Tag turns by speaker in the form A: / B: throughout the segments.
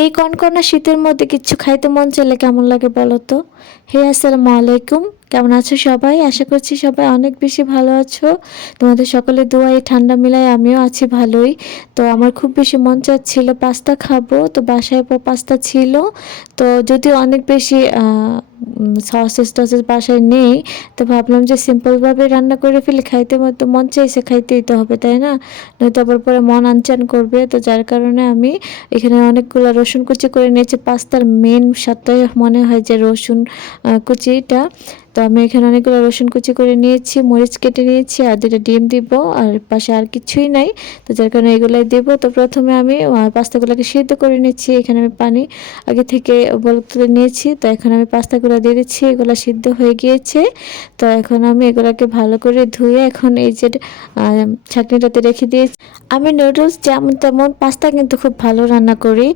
A: এই কনকনা শীতের মধ্যে কিছু খাইতে মন চাইলে কেমন লাগে বলো তো? হে, আসসালামু আলাইকুম। কেমন আছো সবাই? আশা করছি সবাই অনেক বেশি ভালো আছো। তোমাদের সকলে দোয়া এই ঠান্ডা মিলায় আমিও আছি ভালোই। তো আমার খুব বেশি মন চাচ্ছিল পাস্তা খাব। তো বাসায় পাস্তা ছিল। তো যদিও অনেক বেশি সসেস টসেস বাসায় নেই, তো ভাবলাম যে সিম্পলভাবে রান্না করে ফেলে, খাইতে মতো মন চাইছে খাইতেই তো হবে, তাই না? নয়তো আবার পরে মন আনচান করবে, তো যার কারণে আমি এখানে অনেকগুলো রসুন কুচি করে নিয়েছি, পাস্তার মেন স্বাদটাই মনে হয় যে রসুন কুচিটা। তো আমি এখানে অনেকগুলো রসুন কুচি করে নিয়েছি, মরিচ কেটে নিয়েছি, আর দুটো ডিম দিব, আর পাশে আর কিছুই নাই, তো যার কারণে এগুলাই দেব। তো প্রথমে আমি পাস্তাগুলোকে সিদ্ধ করে নিচ্ছি, এখানে আমি পানি আগে থেকে বলক তুলে নিয়েছি, তো এখন আমি পাস্তাগুলো দিয়ে দিচ্ছি, এগুলো সিদ্ধ হয়ে গিয়েছে। তো এখন আমি এগুলোকে ভালো করে ধুয়ে এখন এই যে ছাঁকনিটাতে রেখে দিয়েছি। আমি নুডলস যেমন তেমন পাস্তা কিন্তু খুব ভালো রান্না করি।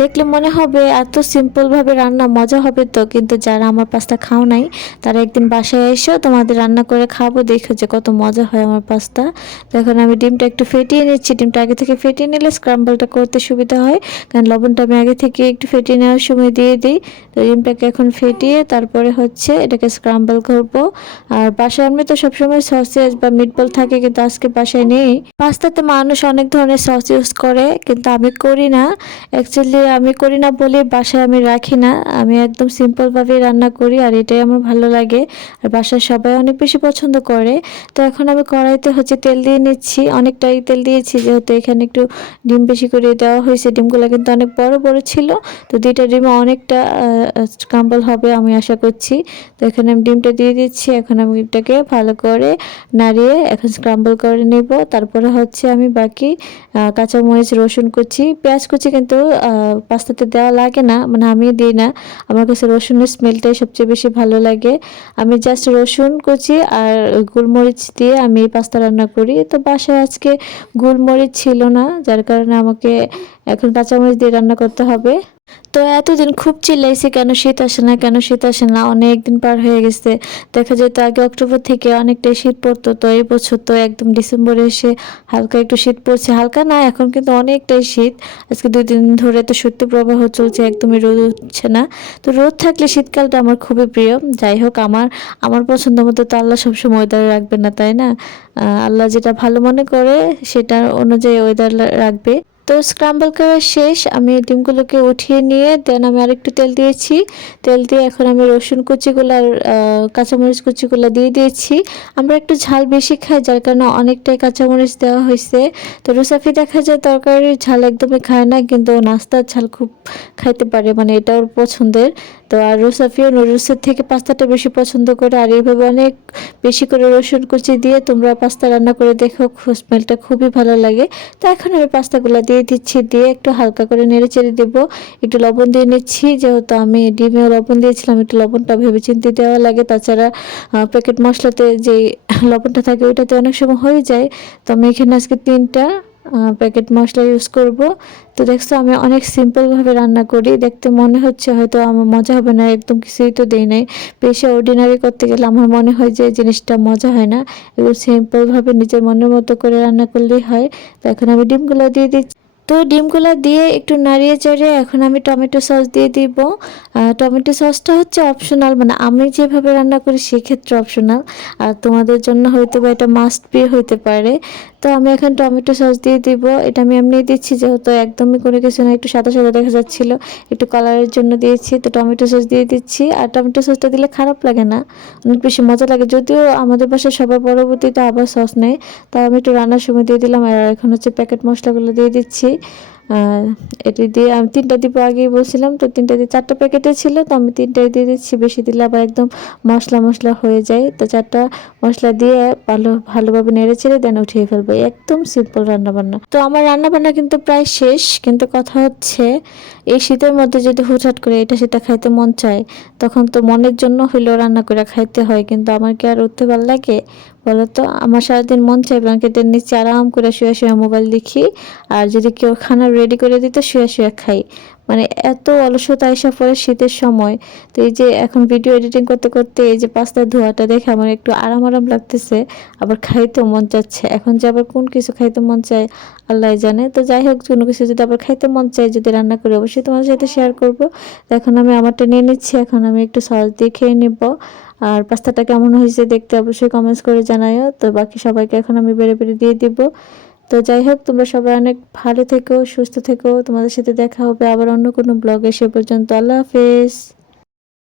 A: দেখলে মনে হবে এত সিম্পলভাবে রান্না, মজা হবে তো। কিন্তু যারা আমার পাস্তা খাও নাই, তারা একদিন বাসায় এসো, তোমাদের রান্না করে খাব, দেখো যে কত মজা হয় আমার পাস্তা। তো এখন আমি ডিমটা একটু ফেটিয়ে নিচ্ছি। ডিমটা আগে থেকে ফেটিয়ে নিলে স্ক্রাম্বলটা করতে সুবিধা হয়। কারণ লবণটা আমি আগে থেকে একটু ফেটিয়ে নেওয়ার সময় দিয়ে দিই। তো ডিমটাকে এখন ফেটিয়ে তারপরে হচ্ছে এটাকে স্ক্রাম্বল করব। আর বাসায় আমি তো সবসময় সসেজ বা মিটবল থাকে, কিন্তু আজকে বাসায় নেই। পাস্তাতে মানুষ অনেক ধরনের সস ইউজ করে, কিন্তু আমি করি না। অ্যাকচুয়ালি আমি করি না বলে বাসায় আমি রাখি না। আমি একদম সিম্পলভাবে রান্না করি, আর এটাই আমার ভালো লাগে। আর বাসায় সবাই অনেক বেশি পছন্দ করে। তো এখন আমি কড়াইতে হচ্ছে তেল দিয়ে নিচ্ছি। অনেকটাই তেল দিয়েছি, যেহেতু এখানে একটু ডিম বেশি করে দেওয়া হয়েছে। ডিমগুলো কিন্তু অনেক বড় বড় ছিল। তো দুইটা ডিম অনেকটা স্ক্রাম্বল হবে আমি আশা করছি। তো এখানে আমি ডিমটা দিয়ে দিচ্ছি। এখন আমি ডিমটাকে ভালো করে নাড়িয়ে এখন স্ক্রাম্বল করে নেব। তারপরে হচ্ছে আমি বাকি কাঁচামরিচ, রসুন কুচি, পেঁয়াজ কুচি কিন্তু পাস্তাতে দেওয়া লাগে না মানে আমি দিই না। আমার কাছে রসুনের স্মেলটাই সবচেয়ে বেশি ভালো লাগে। আমি জাস্ট রসুন কুচি আর গোলমরিচ দিয়ে আমি পাস্তা রান্না করি। তো বাসায় আজকে গোলমরিচ ছিল না, যার কারণে আমাকে এখন কাঁচামরিচ দিয়ে রান্না করতে হবে। তো এতদিন খুব চিল্লাইছি, কেন শীত আসে না, কেন শীত আসে না? অনেক দিন পার হয়ে গেছে। দেখা যেত আগে অক্টোবর থেকে অনেকটাই শীত পড়তো, তো এই বছর তো একদম ডিসেম্বরে এসে হালকা একটু শীত পড়ছে। হালকা না, এখন কিন্তু অনেকটাই শীত। আজকে দুই দিন ধরে তো সত্য প্রবাহ চলছে, একদমই রোদ উঠছে না। তো রোদ থাকলে শীতকালটা আমার খুবই প্রিয়। যাই হোক, আমার আমার পছন্দ মতো তো আল্লাহ সবসময় ওয়েদার রাখবে না, তাই না? আল্লাহ যেটা ভালো মনে করে, সেটা অনুযায়ী ওয়েদার রাখবে। তো স্ক্রাম্বল করা শেষ, আমি ডিমগুলোকে উঠিয়ে নিয়ে দেন আমি আরেকটু তেল দিয়েছি। তেল দিয়ে এখন আমি রসুন কুচিগুলো আর কাঁচামরিচ কুচিগুলো দিয়ে দিয়েছি। আমরা একটু ঝাল বেশি খাই, যার কারণে অনেকটাই কাঁচামরিচ দেওয়া হয়েছে। তো রুসাফি দেখা যায় তরকারির ঝাল একদমই খায় না, কিন্তু নাস্তার ঝাল খুব খাইতে পারে মানে এটা ওর পছন্দের। তো আর রুসাফিও নুডলসের থেকে পাস্তাটা বেশি পছন্দ করে, আর এইভাবে অনেক বেশি করে রসুন কুচি দিয়ে তোমরা পাস্তা রান্না করে দেখো স্মেলটা খুবই ভালো লাগে। তো এখন আমি পাস্তাগুলো দিয়ে দিচ্ছি, দিয়ে একটু হালকা করে নেড়ে চেড়ে দেবো। একটু লবণ দিয়ে নিচ্ছি, যেহেতু আমি ডিমেও লবণ দিয়েছিলাম, একটু লবণটা ভেবে চিন্তে দেওয়া লাগে। তাছাড়া প্যাকেট মশলাতে যে লবণটা থাকে, ওইটাতে অনেক সময় হয়ে যায়। তো আমি এখানে আজকে তিনটা প্যাকেট মশলা ইউজ করব। তো দেখছ, আমি অনেক সিম্পলভাবে রান্না করি। দেখতে মনে হচ্ছে হয়তো আমার মজা হবে না, একদম কিছুই তো দেই নাই। বেশি অর্ডিনারি করতে গেলে আমার মনে হয় যে জিনিসটা মজা হয় না। এগুলো সিম্পলভাবে নিজের মনের মতো করে রান্না করলেই হয়। তো এখন আমি ডিমগুলো দিয়ে দিচ্ছি। তো ডিমগুলো দিয়ে একটু নাড়িয়ে চাড়িয়ে এখন আমি টমেটো সস দিয়ে দিব। টমেটো সসটা হচ্ছে অপশনাল মানে আমি যেভাবে রান্না করি সেক্ষেত্রে অপশনাল আর তোমাদের জন্য হয়তো বা এটা মাস্ট বি হইতে পারে। তো আমি এখন টমেটো সস দিয়ে দিব। এটা আমি এমনি দিচ্ছি, যেহেতু একদমই কোনো কিছু না, একটু সাদা সাদা দেখা যাচ্ছিল, একটু কালারের জন্য দিয়েছি, তো টমেটো সস দিয়ে দিচ্ছি। আর টমেটো সসটা দিলে খারাপ লাগে না, অনেক বেশি মজা লাগে। যদিও আমাদের বাসায় সবার পরবর্তীতে আবার সস নেই তাও আমি একটু রান্নার সময় দিয়ে দিলাম। আর এখন হচ্ছে প্যাকেট মশলাগুলো দিয়ে দিচ্ছি। এটি দিয়ে আমি তিনটা দিব আগেই বলছিলাম, তো তিনটা দিয়ে চারটা প্যাকেটে ছিল, তো আমি তিনটাই দিয়ে দিচ্ছি। বেশি দিলে আবার একদম মশলা মশলা হয়ে যায়। তো চারটা মশলা দিয়ে ভালো, ভালোভাবে নেড়ে ছেড়ে দেন, উঠিয়ে ফেলব। একদম সিম্পল রান্না বান্না তো আমার রান্না বান্না কিন্তু প্রায় শেষ, কিন্তু কথা হচ্ছে, এই শীতের মধ্যে যদি হুটহাট করে এটা সেটা খাইতে মন চায়, তখন তো মনের জন্য হইলেও রান্না করে খাইতে হয়, কিন্তু আমার কি আর উঠতে ভালো লাগে বলো তো আমার সারাদিন মন চাই ব্ল্যাঙ্কেটের নিচে আরাম করে শুয়ে শুয়ে মোবাইল দেখি, আর যদি কেউ খানা রেডি করে দিত শুয়ে শুয়ে খাই। মানে এত অলসতা এসে পড়ে শীতের সময়। তো এই যে এখন ভিডিও এডিটিং করতে করতে এই যে পাস্তার ধোয়াটা দেখে আমার একটু আরাম আরাম লাগতেছে, আবার খাইতেও মন চাচ্ছে। এখন যে আবার কোন কিছু খাইতে মন চায় আল্লাহ জানে। তো যাই হোক, কোনো কিছু যদি আবার খাইতে মন চায়, যদি রান্না করি, অবশ্যই তোমার সাথে শেয়ার করব। এখন আমি আমারটা নিয়ে নিচ্ছি, এখন আমি একটু সস দিয়ে খেয়ে নিব। আর পাস্তাটা কেমন হয়েছে দেখতে অবশ্যই কমেন্টস করে জানাইও তো বাকি সবাইকে এখন আমি বেড়ে বেড়ে দিয়ে দিব। তো যাই হোক, তোমরা সবাই অনেক ভালো থেকো, সুস্থ থেকো। তোমাদের সাথে দেখা হবে আবার অন্য কোনো ব্লগে। সে পর্যন্ত আল্লাহ হাফেজ।